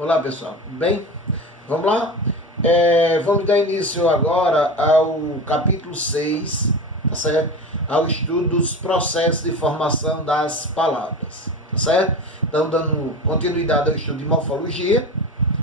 Olá pessoal, tudo bem? Vamos lá? Vamos dar início agora ao capítulo 6, tá certo? Ao estudo dos processos de formação das palavras, tá certo? Então, dando continuidade ao estudo de morfologia,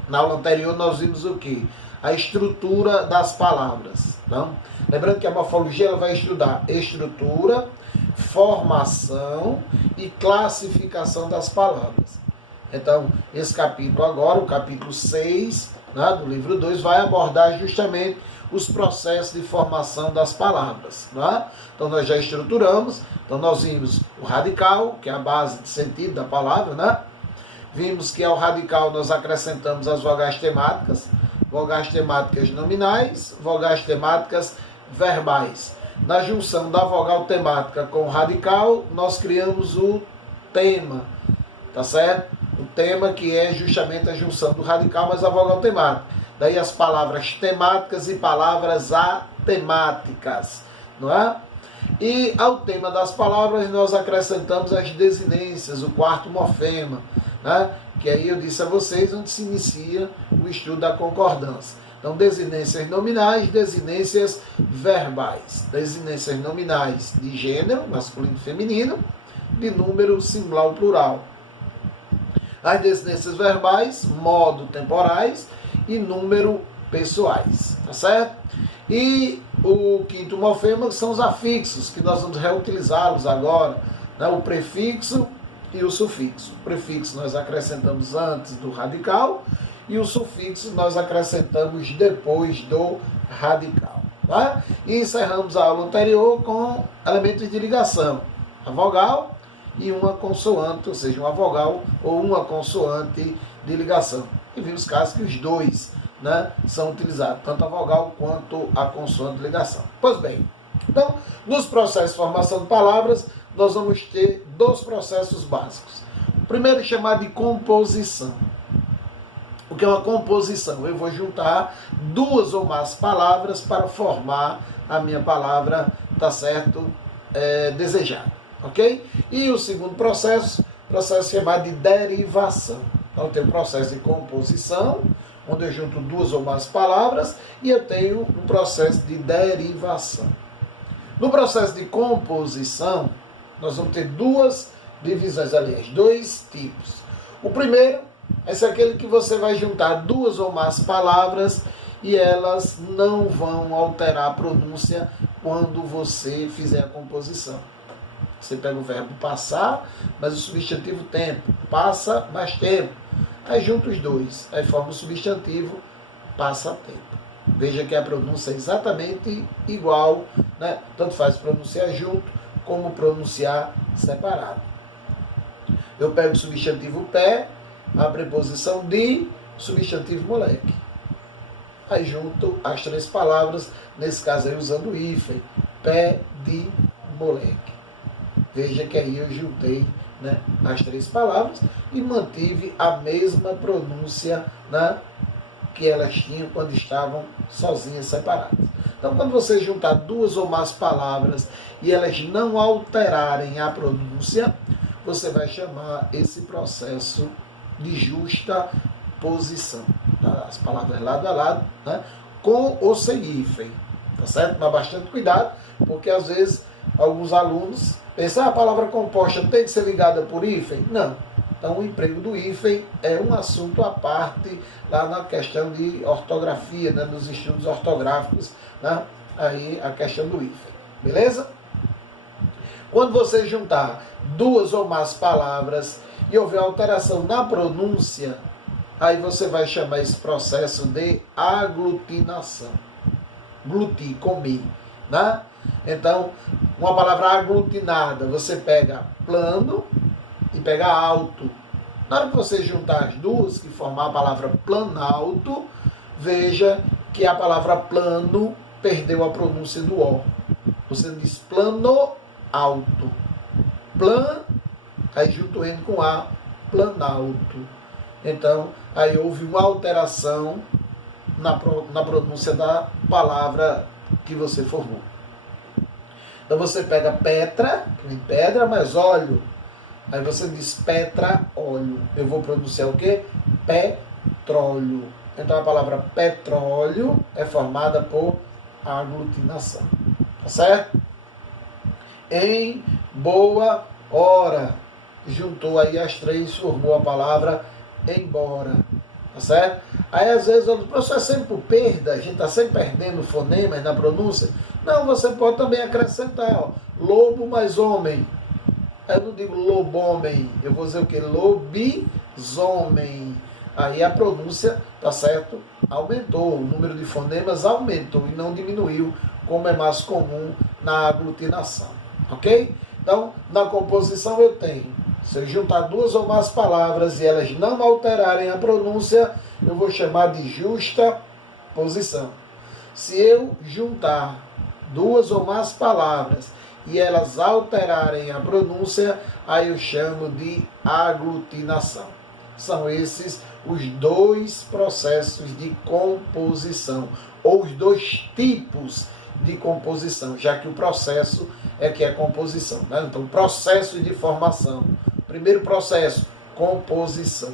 na aula anterior nós vimos o quê? A estrutura das palavras. Então, lembrando que a morfologia ela vai estudar estrutura, formação e classificação das palavras. Então, esse capítulo agora, o capítulo 6, né, do livro 2, vai abordar justamente os processos de formação das palavras. Né? Então, nós já estruturamos. Então, nós vimos o radical, que é a base de sentido da palavra. Né? Vimos que ao radical nós acrescentamos as vogais temáticas nominais, vogais temáticas verbais. Na junção da vogal temática com o radical, nós criamos o tema, tá certo? O tema que é justamente a junção do radical mais a vogal temática. Daí as palavras temáticas e palavras atemáticas, não é? E ao tema das palavras nós acrescentamos as desinências, o quarto morfema, né? Que aí eu disse a vocês onde se inicia o estudo da concordância. Então, desinências nominais, desinências verbais. Desinências nominais de gênero, masculino e feminino, de número singular ou plural. As desinências verbais, modo temporais e número pessoais, tá certo? E o quinto morfema são os afixos, que nós vamos reutilizá-los agora, né? O prefixo e o sufixo. O prefixo nós acrescentamos antes do radical e o sufixo nós acrescentamos depois do radical. Tá? E encerramos a aula anterior com elementos de ligação. A vogal e uma consoante, ou seja, uma vogal ou uma consoante de ligação. E vimos casos que os dois, né, são utilizados, tanto a vogal quanto a consoante de ligação. Pois bem, então, nos processos de formação de palavras, nós vamos ter dois processos básicos. O primeiro é chamado de composição. O que é uma composição? Eu vou juntar duas ou mais palavras para formar a minha palavra, tá certo, desejada. Ok? E o segundo processo chamado de derivação. Então, eu tenho o processo de composição, onde eu junto duas ou mais palavras, e eu tenho um processo de derivação. No processo de composição, nós vamos ter duas divisões, aliás, dois tipos. O primeiro é aquele que você vai juntar duas ou mais palavras e elas não vão alterar a pronúncia quando você fizer a composição. Você pega o verbo passar, mas o substantivo tempo. Passa mais tempo. Aí junta os dois. Aí forma o substantivo passa-tempo. Veja que a pronúncia é exatamente igual, né? Tanto faz pronunciar junto como pronunciar separado. Eu pego o substantivo pé, a preposição de, substantivo moleque. Aí junto as três palavras, nesse caso aí usando o hífen. Pé de moleque. Veja que aí eu juntei, né, as três palavras e mantive a mesma pronúncia, né, que elas tinham quando estavam sozinhas, separadas. Então, quando você juntar duas ou mais palavras e elas não alterarem a pronúncia, você vai chamar esse processo de justa posição. As palavras lado a lado, né, com ou sem hífen. Tá certo? Mas bastante cuidado, porque às vezes alguns alunos pensam, a palavra composta tem que ser ligada por hífen? Não. Então, o emprego do hífen é um assunto à parte lá na questão de ortografia, né, nos estudos ortográficos, né, aí a questão do hífen. Beleza? Quando você juntar duas ou mais palavras e houver alteração na pronúncia, aí você vai chamar esse processo de aglutinação. Glutir, comer, né? Então, uma palavra aglutinada, você pega plano e pega alto. Na hora que você juntar as duas, que formar a palavra planalto, veja que a palavra plano perdeu a pronúncia do O. Você diz plano alto. Plan, aí junto o N com A, planalto. Então, aí houve uma alteração na pronúncia da palavra que você formou. Então você pega Petra, que vem pedra, mas óleo. Aí você diz Petra, óleo. Eu vou pronunciar o quê? petróleo. Então a palavra petróleo é formada por aglutinação. Tá certo? Em boa hora. Juntou aí as três, formou a palavra embora. Tá certo? Aí às vezes o professor é sempre por perda, a gente está sempre perdendo fonemas na pronúncia. Não, você pode também acrescentar, ó, lobo mais homem. Eu não digo lobomem, eu vou dizer o que? Lobisomem. Aí a pronúncia, tá certo? Aumentou, o número de fonemas aumentou e não diminuiu, como é mais comum na aglutinação. Ok? Então, na composição eu tenho, se eu juntar duas ou mais palavras e elas não alterarem a pronúncia, eu vou chamar de justa posição. Se eu juntar duas ou mais palavras e elas alterarem a pronúncia, aí eu chamo de aglutinação. São esses os dois processos de composição, ou os dois tipos de composição, já que o processo é que é composição, né? Então, processo de formação. Primeiro processo, composição.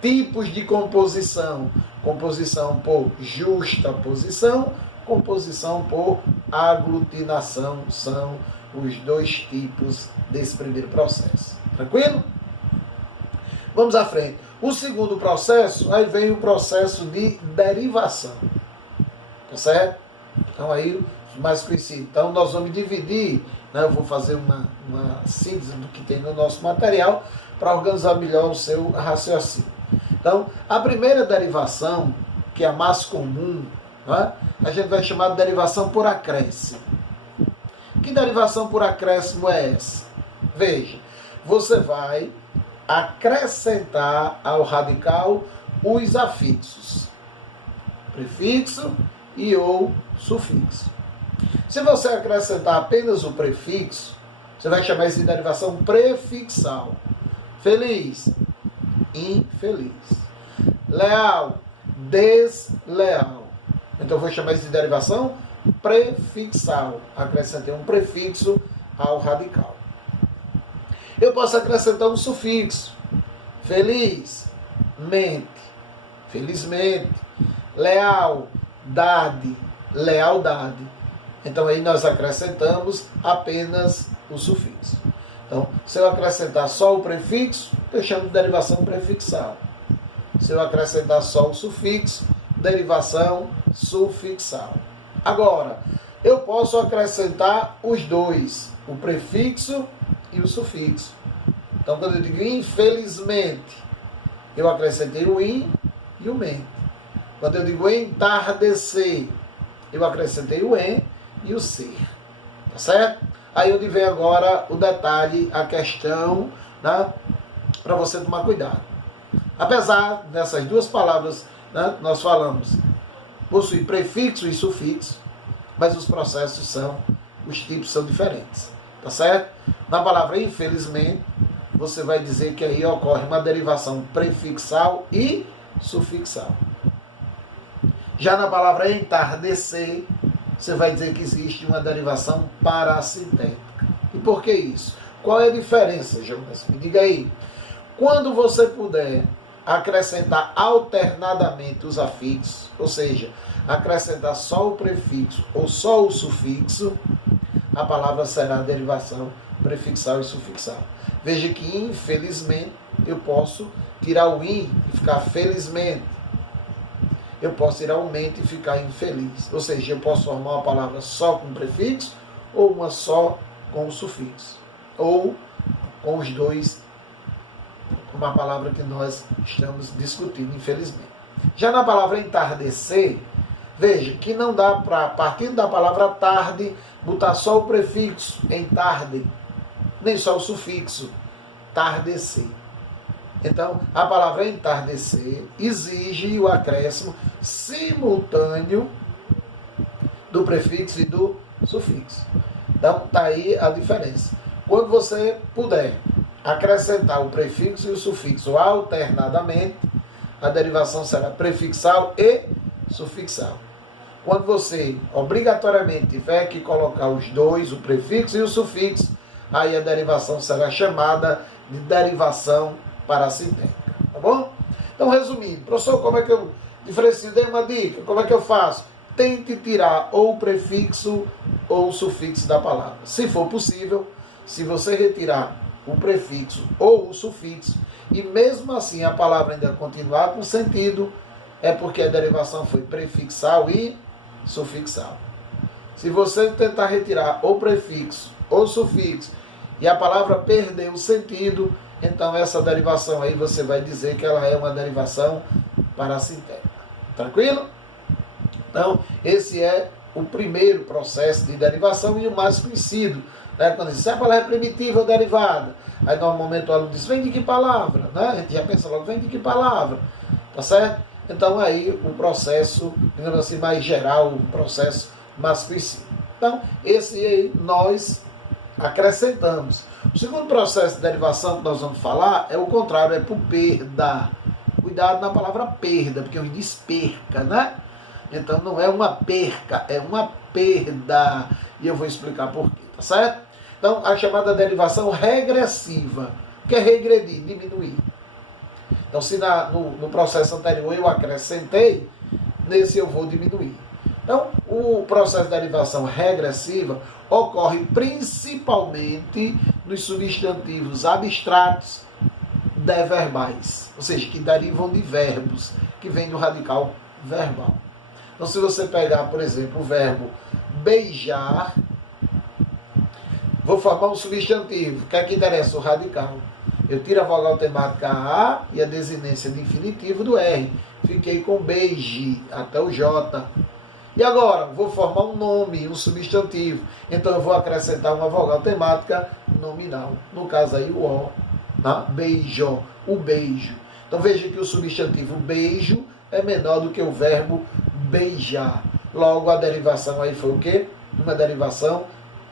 Tipos de composição. Composição por justa posição, composição por aglutinação. São os dois tipos desse primeiro processo. Tranquilo? Vamos à frente. O segundo processo, aí vem o processo de derivação. Tá certo? Então aí, mais conhecido. Então nós vamos dividir, né? Eu vou fazer uma síntese do que tem no nosso material para organizar melhor o seu raciocínio. Então, a primeira derivação, que é a mais comum, né? A gente vai chamar de derivação por acréscimo. Que derivação por acréscimo é essa? Veja, você vai acrescentar ao radical os afixos, prefixo e ou sufixo. Se você acrescentar apenas o prefixo, você vai chamar isso de derivação prefixal. Feliz, infeliz. Leal, desleal. Então eu vou chamar isso de derivação prefixal. Acrescentei um prefixo ao radical. Eu posso acrescentar um sufixo. Feliz, mente, felizmente. Leal, dade, lealdade. Então aí nós acrescentamos apenas o sufixo. Então, se eu acrescentar só o prefixo, eu chamo de derivação prefixal. Se eu acrescentar só o sufixo, derivação sufixal. Agora, eu posso acrescentar os dois, o prefixo e o sufixo. Então, quando eu digo infelizmente, eu acrescentei o in e o mente. Quando eu digo entardecer, eu acrescentei o en e o ser. Tá certo? Aí onde vem agora o detalhe, a questão, né, para você tomar cuidado. Apesar dessas duas palavras, né, nós falamos, possui prefixo e sufixo, mas os processos os tipos são diferentes. Tá certo? Na palavra infelizmente, você vai dizer que aí ocorre uma derivação prefixal e sufixal. Já na palavra entardecer, você vai dizer que existe uma derivação parassintética. E por que isso? Qual é a diferença, Jonas? Me diga aí. Quando você puder acrescentar alternadamente os afixos, ou seja, acrescentar só o prefixo ou só o sufixo, a palavra será derivação prefixal e sufixal. Veja que, infelizmente, eu posso tirar o in e ficar felizmente. Eu posso tirar o mente e ficar infeliz. Ou seja, eu posso formar uma palavra só com prefixo ou uma só com o sufixo. Ou com os dois, uma palavra que nós estamos discutindo, infelizmente. Já na palavra entardecer, veja que não dá para, partindo da palavra tarde, botar só o prefixo entarde, nem só o sufixo tardecer. Então, a palavra entardecer exige o acréscimo simultâneo do prefixo e do sufixo. Então, está aí a diferença. Quando você puder acrescentar o prefixo e o sufixo alternadamente, a derivação será prefixal e sufixal. Quando você obrigatoriamente tiver que colocar os dois, o prefixo e o sufixo, aí a derivação será chamada de derivação parassintética. Tá bom? Então, resumindo, professor, como é que eu diferencio? Dê uma dica, como é que eu faço? Tente tirar ou o prefixo ou o sufixo da palavra. Se for possível, se você retirar o prefixo ou o sufixo, e mesmo assim a palavra ainda continuar com sentido, é porque a derivação foi prefixal e sufixal. Se você tentar retirar o prefixo ou o sufixo e a palavra perdeu o sentido, então essa derivação aí você vai dizer que ela é uma derivação parassintética. Tranquilo? Então, esse é o primeiro processo de derivação e o mais conhecido. Né? Quando diz, se a palavra é primitiva ou derivada, aí normalmente o aluno diz, vem de que palavra? Né? A gente já pensa logo, vem de que palavra? Tá certo? Então aí o processo, digamos assim, mais geral, o processo mais conhecido. Então, esse aí nós acrescentamos. O segundo processo de derivação que nós vamos falar é o contrário, é por perda. Cuidado na palavra perda, porque eu diz perca, né? Então não é uma perca, é uma perda. E eu vou explicar por quê, tá certo? Então, a chamada derivação regressiva, que é regredir, diminuir. Então, se no processo anterior eu acrescentei, nesse eu vou diminuir. Então, o processo de derivação regressiva ocorre principalmente nos substantivos abstratos deverbais, ou seja, que derivam de verbos, que vêm do radical verbal. Então, se você pegar, por exemplo, o verbo beijar, vou formar um substantivo. O que é que interessa? O radical. Eu tiro a vogal temática A e a desinência de infinitivo do R. Fiquei com beije, até o J. E agora, vou formar um nome, um substantivo. Então, eu vou acrescentar uma vogal temática nominal. No caso aí, o O. Tá? Beijo, o beijo. Então, veja que o substantivo beijo é menor do que o verbo beijar. Logo, a derivação aí foi o quê? Uma derivação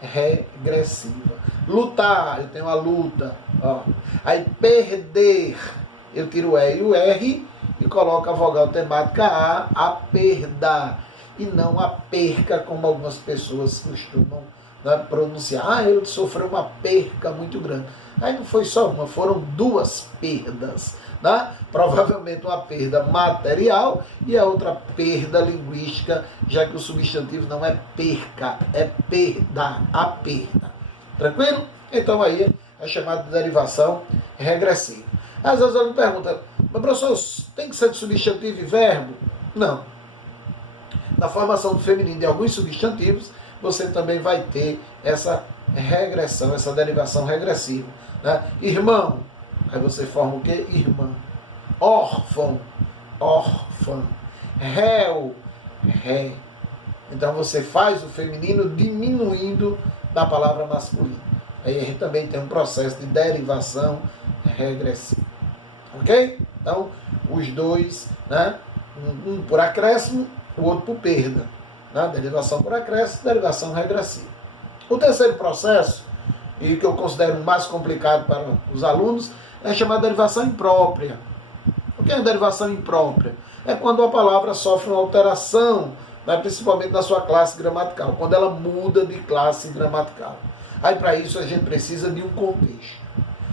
regressiva. Lutar, eu tenho a luta. Ó. Aí, perder, eu tiro o E e o R e coloco a vogal temática a perda. E não a perca, como algumas pessoas costumam, né, pronunciar. Ah, ele sofreu uma perca muito grande. Aí não foi só uma, foram duas perdas. Né? Provavelmente uma perda material e a outra perda linguística, já que o substantivo não é perca, é perda, a perda. Tranquilo? Então aí é chamada de derivação regressiva. Às vezes eu me pergunto, mas professor, tem que ser de substantivo e verbo? Não. Na formação do feminino de alguns substantivos, você também vai ter essa regressão, essa derivação regressiva. Né? Irmão, aí você forma o quê? Irmã. Órfão, órfã. Réu, ré. Então você faz o feminino diminuindo da palavra masculina. Aí a gente também tem um processo de derivação regressiva. Ok? Então, os dois, né? Um por acréscimo, o outro por perda. Né? Derivação por acréscimo, derivação regressiva. O terceiro processo, e que eu considero o mais complicado para os alunos, é chamado de derivação imprópria. O que é a derivação imprópria? É quando a palavra sofre uma alteração, né? Principalmente na sua classe gramatical, quando ela muda de classe gramatical. Aí para isso a gente precisa de um contexto.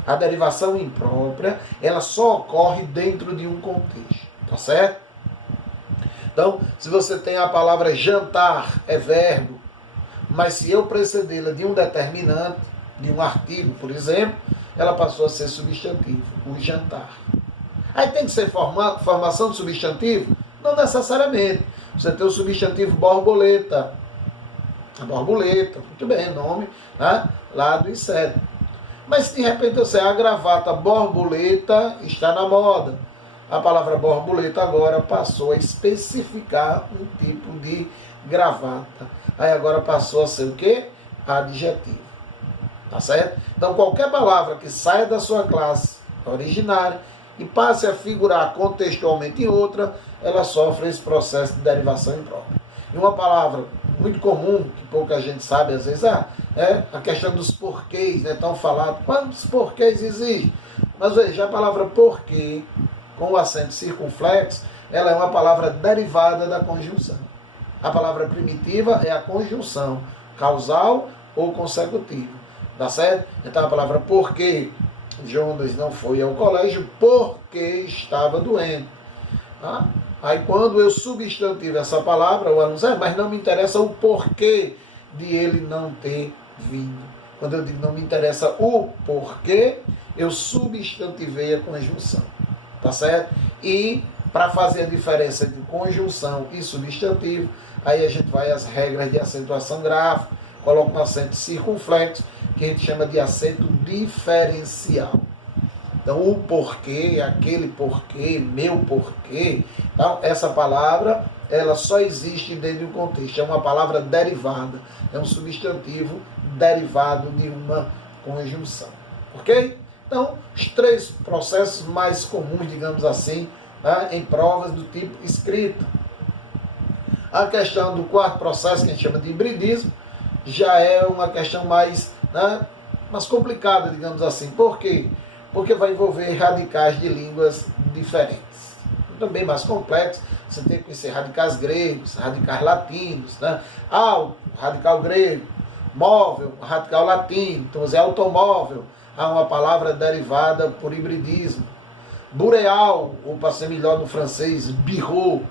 A derivação imprópria, ela só ocorre dentro de um contexto. Tá certo? Então, se você tem a palavra jantar, é verbo, mas se eu precedê-la de um determinante, de um artigo, por exemplo, ela passou a ser substantivo, o jantar. Aí tem que ser formação de substantivo? Não necessariamente. Você tem o substantivo borboleta. A borboleta, muito bem, o nome, né? Lá do inseto. Mas se de repente você, a gravata borboleta está na moda. A palavra borboleta agora passou a especificar um tipo de gravata. Aí agora passou a ser o quê? Adjetivo. Tá certo? Então qualquer palavra que saia da sua classe originária e passe a figurar contextualmente em outra, ela sofre esse processo de derivação imprópria. E uma palavra muito comum, que pouca gente sabe às vezes, é a questão dos porquês, né? Tão falado, quantos porquês existem? Mas veja, a palavra porquê, com o acento circunflexo, ela é uma palavra derivada da conjunção. A palavra primitiva é a conjunção causal ou consecutiva. Tá certo? Então a palavra porquê Jonas não foi ao colégio porque estava doente. Tá? Aí quando eu substantivo essa palavra, o aluno diz, mas não me interessa o porquê de ele não ter vindo. Quando eu digo não me interessa o porquê, eu substantivei a conjunção. Tá certo? E para fazer a diferença entre conjunção e substantivo, aí a gente vai às regras de acentuação gráfica, coloca um acento circunflexo, que a gente chama de acento diferencial. Então, o porquê, aquele porquê, meu porquê. Então, essa palavra, ela só existe dentro de um contexto. É uma palavra derivada. É um substantivo derivado de uma conjunção. Ok? Então, os 3 processos mais comuns, digamos assim, né, em provas do tipo escrita. A questão do 4º processo, que a gente chama de hibridismo, já é uma questão mais, né, mais complicada, digamos assim. Por quê? Porque vai envolver radicais de línguas diferentes. Também mais complexo, você tem que conhecer radicais gregos, radicais latinos, né? O radical grego, móvel, radical latino, então é automóvel, há uma palavra derivada por hibridismo. Bureal, ou para ser melhor no francês, birro,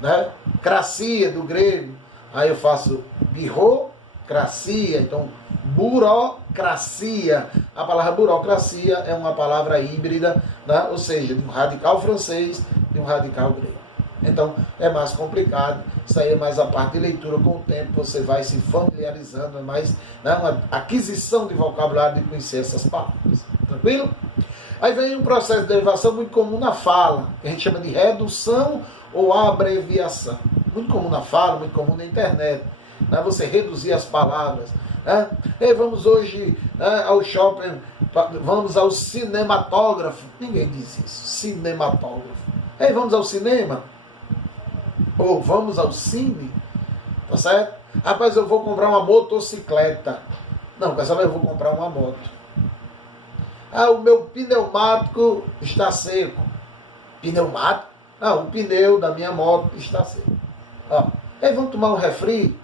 né? Cracia do grego, aí eu faço birrocracia, então burocracia. A palavra burocracia é uma palavra híbrida, né? Ou seja, de um radical francês e de um radical grego. Então é mais complicado, isso aí é mais a parte de leitura. Com o tempo você vai se familiarizando, é mais, né, uma aquisição de vocabulário de conhecer essas palavras. Tranquilo? Aí vem um processo de derivação muito comum na fala, que a gente chama de redução ou abreviação. Muito comum na fala, muito comum na internet. Né? Você reduzir as palavras. Né? Ei, vamos hoje, né, ao shopping, vamos ao cinematógrafo. Ninguém diz isso, cinematógrafo. Ei, vamos ao cinema? Ou vamos ao cine? Tá certo? Rapaz, eu vou comprar uma motocicleta. Não, quer saber? Eu vou comprar uma moto. O meu pneumático está seco. Pneumático? O pneu da minha moto está seco. Ei, vamos tomar um refri?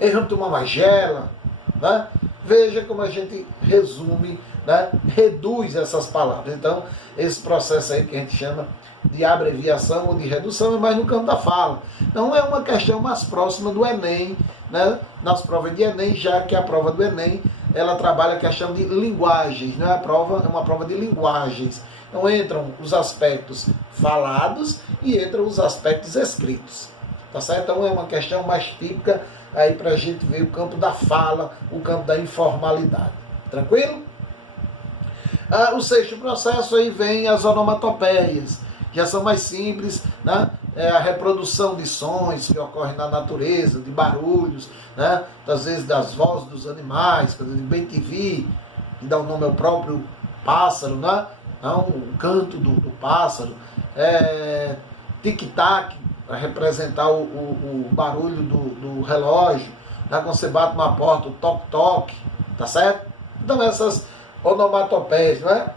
Ei, vamos tomar uma gela? Né? Veja como a gente resume, né? Reduz essas palavras. Então, esse processo aí que a gente chama de abreviação ou de redução é mais no campo da fala. Então, é uma questão mais próxima do Enem, né? Nas provas de Enem, já que a prova do Enem, ela trabalha a questão de linguagens, não é? É uma prova de linguagens. Então, entram os aspectos falados e entram os aspectos escritos. Tá certo? Então, é uma questão mais típica aí para a gente ver o campo da fala, o campo da informalidade. Tranquilo? O 6º processo aí vem as onomatopeias. Já são mais simples, né? É a reprodução de sons que ocorrem na natureza, de barulhos, né? Às vezes das vozes dos animais, de bem-te-vi, que dá o nome ao próprio pássaro, né? Então, o canto do pássaro, tic-tac, para representar o barulho do relógio, né? Quando você bate uma porta, o toque-toque, tá certo? Então, essas onomatopeias, não é?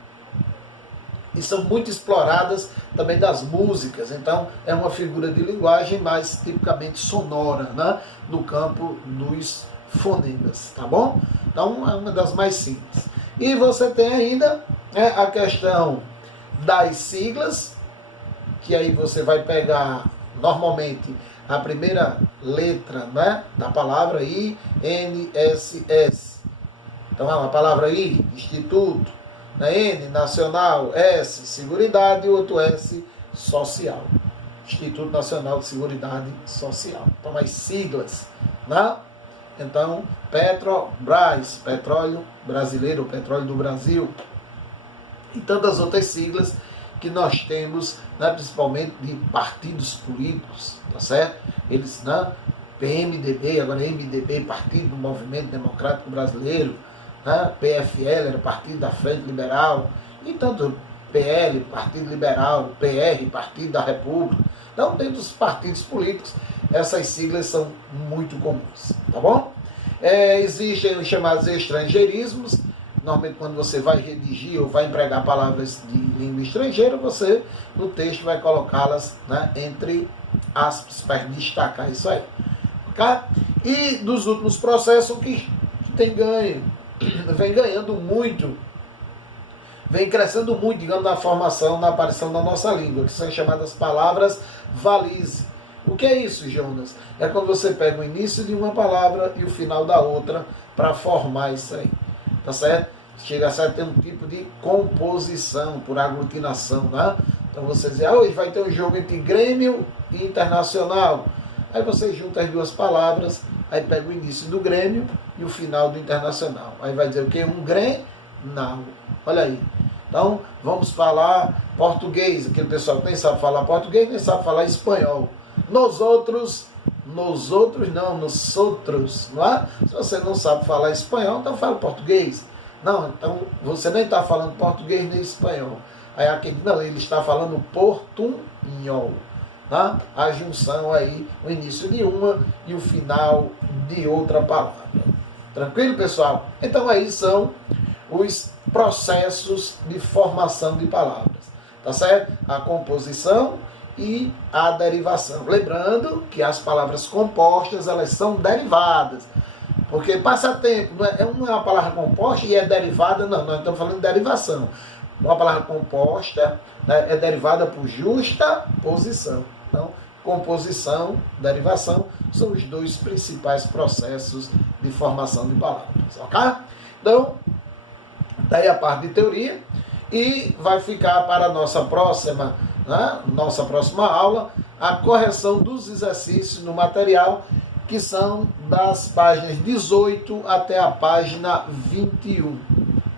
E são muito exploradas também das músicas. Então, é uma figura de linguagem mais tipicamente sonora, né? No campo dos fonemas, tá bom? Então, é uma das mais simples. E você tem ainda, né, a questão das siglas, que aí você vai pegar, normalmente, a primeira letra, né, da palavra INSS. Então, é uma palavra I, Instituto. N, Nacional, S, Seguridade, e outro S, Social. Instituto Nacional de Seguridade Social. Então, as siglas, né? Então, Petrobras, Petróleo Brasileiro, Petróleo do Brasil. E tantas outras siglas que nós temos, né, principalmente de partidos políticos, tá certo? Eles, né, PMDB, agora MDB, Partido do Movimento Democrático Brasileiro, PFL, era Partido da Frente Liberal, e tanto PL, Partido Liberal, PR, Partido da República. Então, dentro dos partidos políticos, essas siglas são muito comuns, tá bom? Existem os chamados estrangeirismos. Normalmente, quando você vai redigir ou vai empregar palavras de língua estrangeira, você, no texto, vai colocá-las, né, entre aspas, para destacar isso aí. Okay? E dos últimos processos, o que tem ganho? Vem ganhando muito vem crescendo muito, digamos, na formação, na aparição da nossa língua, que são chamadas palavras valise. O que é isso, Jonas? É quando você pega o início de uma palavra e o final da outra para formar isso aí, tá certo? Chega a ser ter um tipo de composição por aglutinação, né? Então você diz, hoje vai ter um jogo entre Grêmio e Internacional. Aí você junta as duas palavras, aí pega o início do Grêmio e o final do Internacional. Aí vai dizer o quê? Um Grenal. Olha aí. Então, vamos falar português. Aquele pessoal que nem sabe falar português, nem sabe falar espanhol. Nos outros não, é? Se você não sabe falar espanhol, então fala português. Não, então você nem está falando português nem espanhol. Aí aquele, não, ele está falando portunhol. Tá? A junção aí, o início de uma e o final de outra palavra. Tranquilo, pessoal? Então aí são os processos de formação de palavras. Tá certo? A composição e a derivação. Lembrando que as palavras compostas, elas são derivadas. Porque passatempo não é uma palavra composta e é derivada, não, nós estamos falando de derivação. Uma palavra composta, né, é derivada por justa posição. Então, composição, derivação, são os dois principais processos de formação de palavras. Ok? Então, daí a parte de teoria e vai ficar para a nossa próxima aula, a correção dos exercícios no material, que são das páginas 18 até a página 21.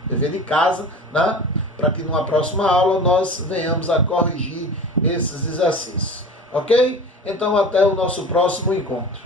Dever de casa, né? Para que numa próxima aula nós venhamos a corrigir esses exercícios. Ok? Então até o nosso próximo encontro.